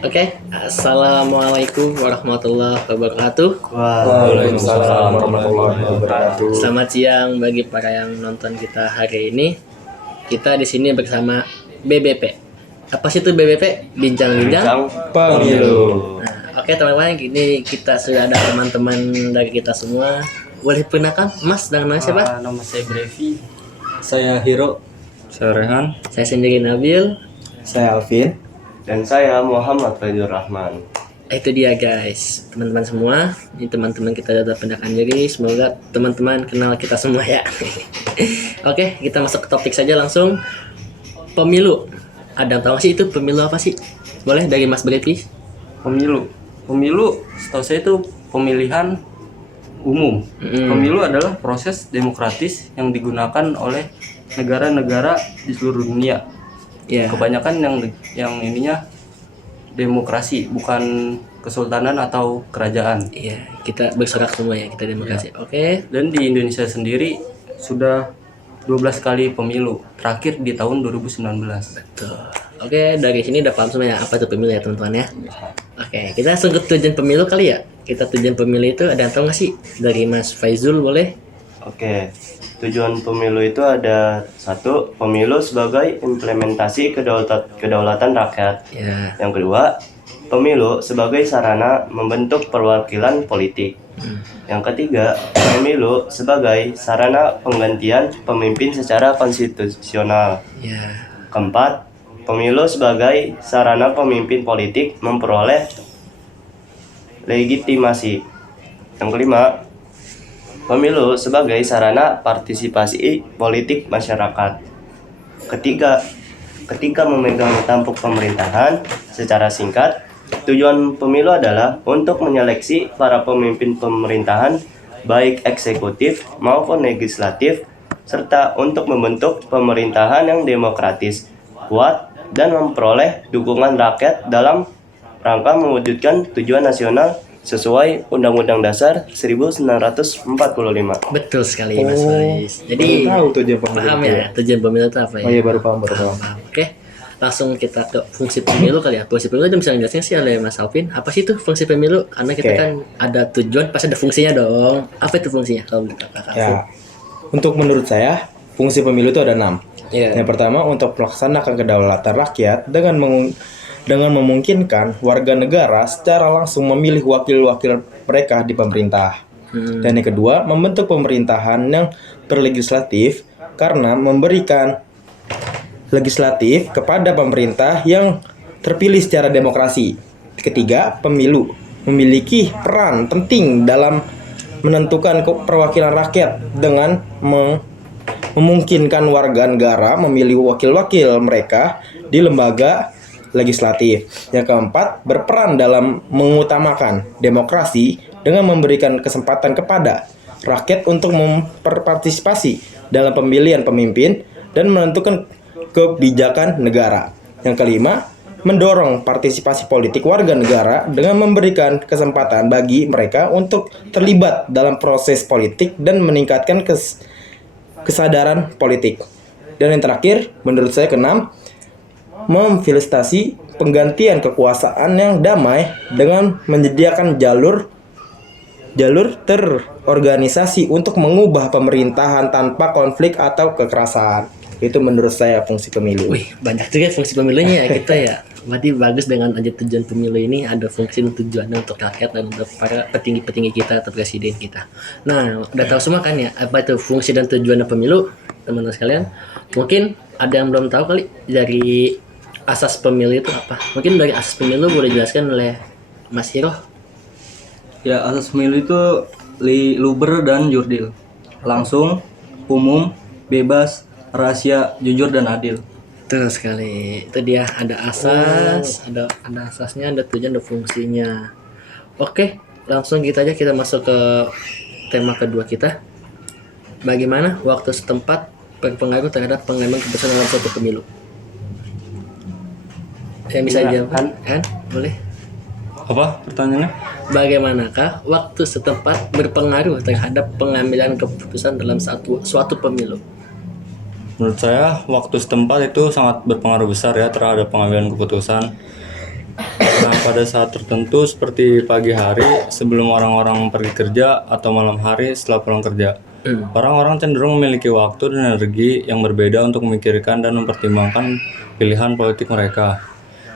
Oke, Assalamualaikum warahmatullahi wabarakatuh. Waalaikumsalam warahmatullahi wabarakatuh. Selamat siang bagi para yang nonton kita hari ini. Kita di sini bersama BBP. Apa sih itu BBP? Bincang-bincang Pemilu. Nah, oke teman-teman, ini kita sudah ada teman-teman dari kita semua. Boleh perkenalkan, Mas dan nama siapa? Nama saya Brevi. Saya Hiro. Saya Rehan. Saya sendiri Nabil. Saya Alvin. Dan saya Muhammad Faidur Rahman. Itu dia guys, teman-teman semua. Ini teman-teman kita sudah pendaftaran diri. Semoga teman-teman kenal kita semua ya. Oke, kita masuk ke topik saja langsung. Pemilu. Ada yang tahu nggak sih itu pemilu apa sih? Boleh dari Mas Brevi? Pemilu setahu saya itu pemilihan umum. Pemilu adalah proses demokratis yang digunakan oleh negara-negara di seluruh dunia. Ya. Kebanyakan yang ininya demokrasi, bukan kesultanan atau kerajaan. Iya, kita bersorak semua ya, kita demokrasi. Oke. Dan di Indonesia sendiri sudah 12 kali pemilu, terakhir di tahun 2019. Betul. Oke, dari sini udah paham semua ya apa itu pemilu ya teman-teman ya. Oke, kita langsung ke tujuan pemilu kali ya. Kita tujuan pemilu itu ada yang tahu nggak sih? Dari Mas Faizul boleh? Oke, tujuan pemilu itu ada satu, pemilu sebagai implementasi kedaulatan rakyat. Ya. Yang kedua, pemilu sebagai sarana membentuk perwakilan politik. Yang ketiga, pemilu sebagai sarana penggantian pemimpin secara konstitusional. Ya. Keempat, pemilu sebagai sarana pemimpin politik memperoleh legitimasi. Yang kelima, pemilu sebagai sarana partisipasi politik masyarakat. Ketika memegang tampuk pemerintahan, secara singkat, tujuan pemilu adalah untuk menyeleksi para pemimpin pemerintahan, baik eksekutif maupun legislatif, serta untuk membentuk pemerintahan yang demokratis, kuat, dan memperoleh dukungan rakyat dalam rangka mewujudkan tujuan nasional sesuai Undang-Undang Dasar 1945. Betul sekali Mas Faiz. Jadi baru tahu tujuan pemilu paham itu ya tujuan pemilu itu apa ya? Oh iya, baru paham. Paham. Oke. Langsung kita ke fungsi pemilu kali ya. Fungsi pemilu itu bisa ngejelasin sih oleh Mas Alvin. Apa sih itu fungsi pemilu? Karena kita Oke. kan ada tujuan, pasti ada fungsinya dong. Apa itu fungsinya kalau menurut Kakak Alvin? Ya, untuk menurut saya fungsi pemilu itu ada 6. Iya. Yang pertama, untuk melaksanakan kedaulatan rakyat dengan memungkinkan warga negara secara langsung memilih wakil-wakil mereka di pemerintah. Dan yang kedua, membentuk pemerintahan yang berlegislatif karena memberikan legislatif kepada pemerintah yang terpilih secara demokrasi. Ketiga, pemilu memiliki peran penting dalam menentukan perwakilan rakyat dengan memungkinkan warga negara memilih wakil-wakil mereka di lembaga legislatif. Yang keempat, berperan dalam mengutamakan demokrasi dengan memberikan kesempatan kepada rakyat untuk berpartisipasi dalam pemilihan pemimpin dan menentukan kebijakan negara. Yang kelima, mendorong partisipasi politik warga negara dengan memberikan kesempatan bagi mereka untuk terlibat dalam proses politik dan meningkatkan kesadaran politik. Dan yang terakhir, menurut saya keenam, memfasilitasi penggantian kekuasaan yang damai dengan menyediakan jalur terorganisasi untuk mengubah pemerintahan tanpa konflik atau kekerasan. Itu menurut saya fungsi pemilu. Wih, banyak juga fungsi pemilunya ya kita ya. Berarti bagus dengan aja tujuan pemilu ini ada fungsi dan tujuannya untuk rakyat dan untuk para petinggi-petinggi kita atau presiden kita. Nah, udah tahu semua kan ya apa itu fungsi dan tujuannya pemilu, teman-teman sekalian. Mungkin ada yang belum tahu kali dari asas pemilu itu apa? Mungkin dari asas pemilu boleh dijelaskan oleh Mas Hiro. Ya, asas pemilu itu luber dan jurdil. Langsung, umum, bebas, rahasia, jujur, dan adil. Betul sekali. Itu dia ada asas, ada asasnya, ada tujuan, ada fungsinya. Oke, langsung kita masuk ke tema kedua kita. Bagaimana waktu setempat berpengaruh terhadap pengambilan keputusan dalam suatu pemilu? Yang bisa Iya, jawab kan? kan? Boleh. Apa pertanyaannya? Bagaimanakah waktu setempat berpengaruh terhadap pengambilan keputusan dalam suatu pemilu? Menurut saya waktu setempat itu sangat berpengaruh besar ya terhadap pengambilan keputusan. Yang pada saat tertentu seperti pagi hari sebelum orang-orang pergi kerja atau malam hari setelah pulang kerja. Orang-orang cenderung memiliki waktu dan energi yang berbeda untuk memikirkan dan mempertimbangkan pilihan politik mereka.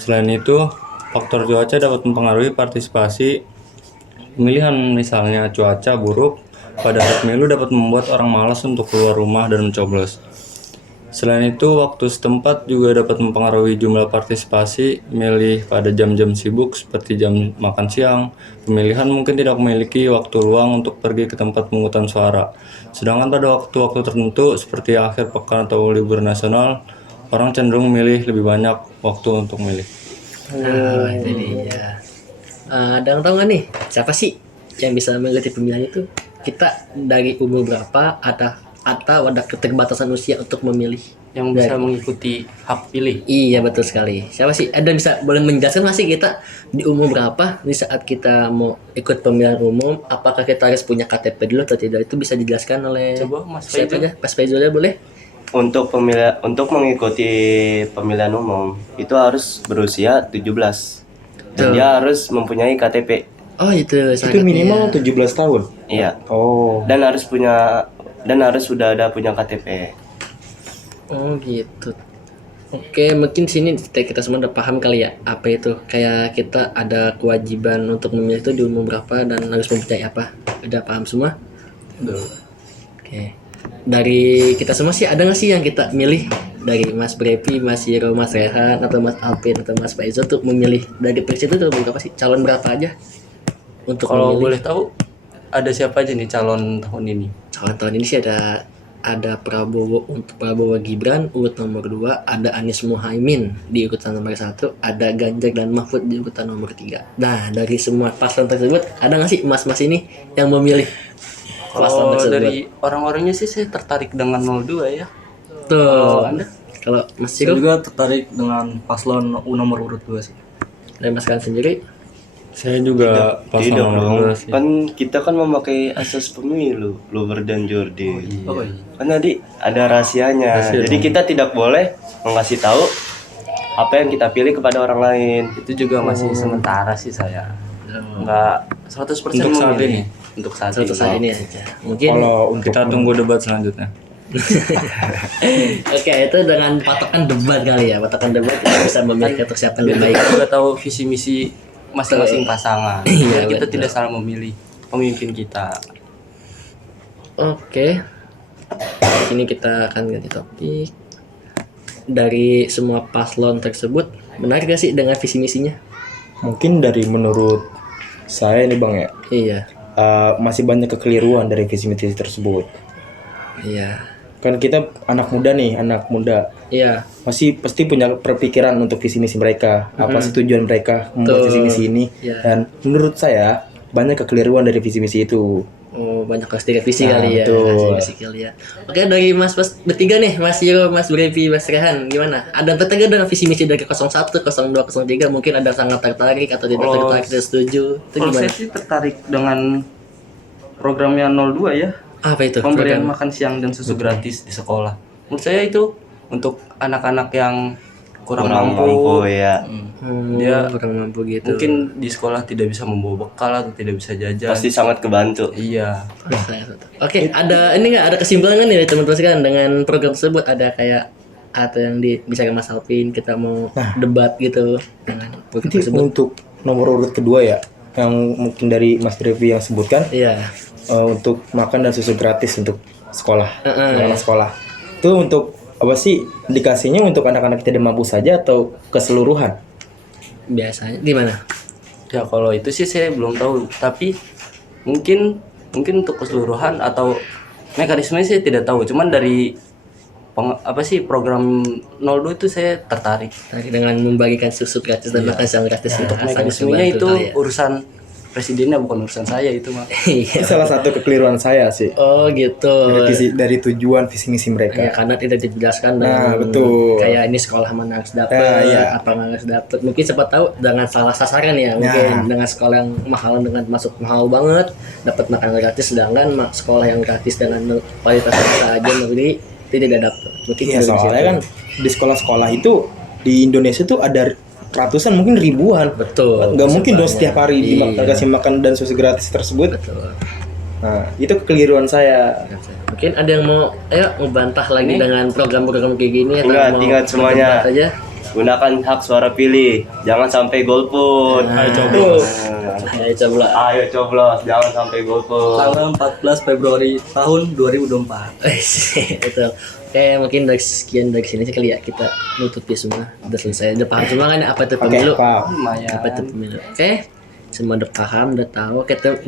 Selain itu, faktor cuaca dapat mempengaruhi partisipasi pemilihan, misalnya cuaca buruk pada saat pemilu dapat membuat orang malas untuk keluar rumah dan mencoblos. Selain itu, waktu setempat juga dapat mempengaruhi jumlah partisipasi milih pada jam-jam sibuk seperti jam makan siang. Pemilihan mungkin tidak memiliki waktu luang untuk pergi ke tempat pemungutan suara. Sedangkan pada waktu-waktu tertentu seperti akhir pekan atau libur nasional, orang cenderung memilih lebih banyak waktu untuk memilih. Oh, itu dia. Ada yang tahu nggak nih siapa sih yang bisa mengikuti pemilihan itu? Kita dari umur berapa atau ada keterbatasan usia untuk memilih? Yang bisa mengikuti hak pilih. Iya betul sekali. Siapa sih? Ada bisa boleh menjelaskan nggak sih kita di umur berapa di saat kita mau ikut pemilihan umum? Apakah kita harus punya KTP dulu atau tidak? Itu bisa dijelaskan oleh Coba Mas siapa Faizul. aja? Pas Faizul aja boleh? Untuk mengikuti pemilihan umum itu harus berusia 17 dan Tuh. dia harus mempunyai KTP. Oh itu Itu syaratnya. minimal 17 tahun. Iya. Oh. Dan harus sudah ada punya KTP. Oh gitu. Oke, mungkin sini kita semua udah paham kali ya apa itu. Kayak kita ada kewajiban untuk memilih itu di umur berapa dan harus mempercayai apa. Udah paham semua? Oke. Dari kita semua sih ada nggak sih yang kita milih dari Mas Brevi, Mas Hiro, Mas Rehan atau Mas Alvin atau Mas Faizo tuh memilih dari persis itu tuh berapa sih? Calon berapa aja untuk Kalau memilih? boleh tahu ada siapa aja nih calon tahun ini? Calon tahun ini sih ada Prabowo untuk Prabowo Gibran urut nomor 2, ada Anies Muhaimin di urutan nomor 1, ada Ganjar dan Mahfud di urutan nomor 3. Nah, dari semua paslon tersebut ada nggak sih mas-mas ini yang memilih paslon Kalau tersebut? dari orang-orangnya sih saya tertarik dengan 02 ya. Tuh. Anda? Kalau Mas Saya Ciro juga tertarik dengan paslon nomor urut 2 sih. dan Mas Kalian sendiri? Saya juga pas Tidak nomor dong. 2 sih. Kan kita kan memakai asas pemilu, Luber dan Jordi. Oh iya. Kan tadi ada rahasianya. Rahasia Jadi dong. kita tidak boleh mengasih tahu apa yang kita pilih kepada orang lain. Itu juga masih sementara sih saya. Enggak 100% Untuk saat memilih. ini. Untuk saat Satu ini. saat ini aja. Mungkin Kalau untuk Kita tunggu debat selanjutnya. oke itu dengan patokan debat kali ya. Patokan debat kita bisa memilih untuk siapa yang lebih Biar baik. kita juga tahu visi misi masing-masing pasangan. Iya, Biar kita betul. tidak salah memilih pemimpin kita. Oke. Sini kita akan ganti topik. Dari semua paslon tersebut, benar gak sih dengan visi misinya? mungkin dari menurut saya nih Bang ya, Iya. masih banyak kekeliruan dari visi misi tersebut. Iya. Kan kita anak muda Iya. masih pasti punya perpikiran untuk visi misi mereka. Apa sih tujuan mereka membuat Betul. visi misi ini? Iya. Dan menurut saya banyak kekeliruan dari visi misi itu. Oh, banyak harus direvisi Nah, kali ya. betul. Revisi kali ya. Oke, dari Mas bertiga nih, Mas Hiro, Mas Brevi, Mas Rehan, gimana? Ada yang tertarik dengan visi misi dari 01, 02, 03? Mungkin ada yang sangat tertarik atau tidak Kalau- tertarik, tidak setuju. Itu Kalau gimana? saya sih tertarik dengan programnya 02 ya. Apa itu? Pemberian Program? makan siang dan susu gratis di sekolah. Menurut saya itu untuk anak-anak yang kurang mampu. ya. Dia kurang mampu gitu. Mungkin di sekolah tidak bisa membawa bekal atau tidak bisa jajan. Pasti sangat kebantu. Iya. Oke, ada ini nggak ada kesimpulan nggak nih teman-teman sekalian dengan program tersebut? Ada kayak atau yang bisa Mas Alvin kita mau debat gitu dengan program Nanti tersebut? untuk nomor urut kedua ya, yang mungkin dari Mas Brevi yang sebutkan, Iya. untuk makan dan susu gratis untuk sekolah, Heeh. anak sekolah. Itu untuk apa sih indikasinya, untuk anak-anak tidak mampu saja atau keseluruhan? Biasanya gimana? Ya kalau itu sih saya belum tahu, tapi mungkin untuk keseluruhan atau mekanismenya saya tidak tahu. Cuman dari program 02 itu saya tertarik. Dengan membagikan susu gratis dan makan siang gratis itu sangat Mekanismenya membantu itu kali ya. urusan presidennya, bukan urusan saya itu mah. Iya. Itu salah satu kekeliruan saya sih. Oh gitu. Dari tujuan visi misi Ya, mereka. karena tidak dijelaskan Nah, dengan betul. kayak ini sekolah mana harus dapat, iya. apa nggak harus dapat. Mungkin siapa tahu dengan salah sasaran ya, mungkin dengan sekolah yang mahal dengan masuk mahal banget dapat makan gratis, sedangkan sekolah yang gratis dengan kualitas biasa aja negeri itu tidak dapat. Mungkin Iya, tidak soalnya bisa. kan di sekolah-sekolah itu di Indonesia tuh ada ratusan mungkin ribuan. Betul. Nggak mungkin dong Sebanyak. setiap hari Iya. dikasih makan dan susu gratis tersebut. Betul. Nah, itu kekeliruan saya. Mungkin ada yang mau ngebantah lagi dengan program-program kayak gini atau Ingat, mau ingat semuanya. berdebat aja. Gunakan hak suara pilih, jangan sampai golput. Ayo coblos. Ayo coba. Ayo coblos, jangan sampai golput. Tanggal 14 Februari tahun 2024. Betul. Oke, mungkin dari sekian dari sini sekali ya kita nutupi semua. Udah selesai. Udah paham semua kan ya, apa itu Oke, pemilu? Pak. Apa itu pemilu? Oke. Semua udah paham, udah tahu.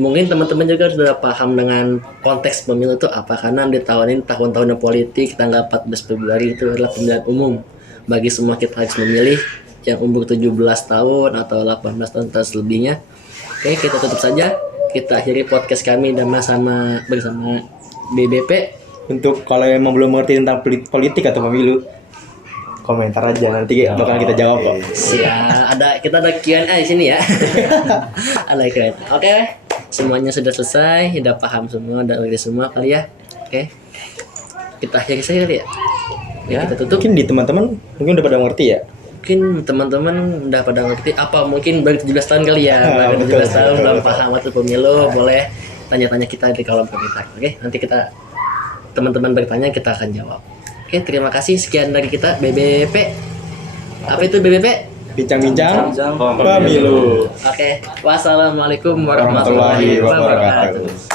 Mungkin teman-teman juga sudah paham dengan konteks pemilu itu apa, karena di tahun ini tahun-tahun politik, tanggal 14 Februari itu adalah pemilihan umum. Bagi semua kita harus memilih yang umur 17 tahun atau 18 tahun atau selebihnya. Oke, kita tutup saja. Kita akhiri podcast kami dan bersama BBP. Untuk kalau emang belum mengerti tentang politik atau pemilu, komentar aja nanti bakal kita jawab kok. Kita ada Q&A di sini ya. Ada Q&A. Oke. Semuanya sudah selesai, sudah paham semua, udah ngerti semua kali ya. Oke. Kita akhiri saja kali ya. Ya, kita tutup. Mungkin di teman-teman mungkin udah pada ngerti ya. Mungkin teman-teman udah pada ngerti apa, mungkin baru 17 tahun kali ya. Baru 17 tahun belum paham atau pemilu, boleh tanya-tanya kita di kolom komentar. Oke, nanti kita teman-teman bertanya, kita akan jawab. Oke, terima kasih. Sekian dari kita BBP. Apa itu BBP? Bincang-bincang Jam. pemilu. Oke, wassalamualaikum warahmatullahi Warahmatullahi wabarakatuh. wabarakatuh.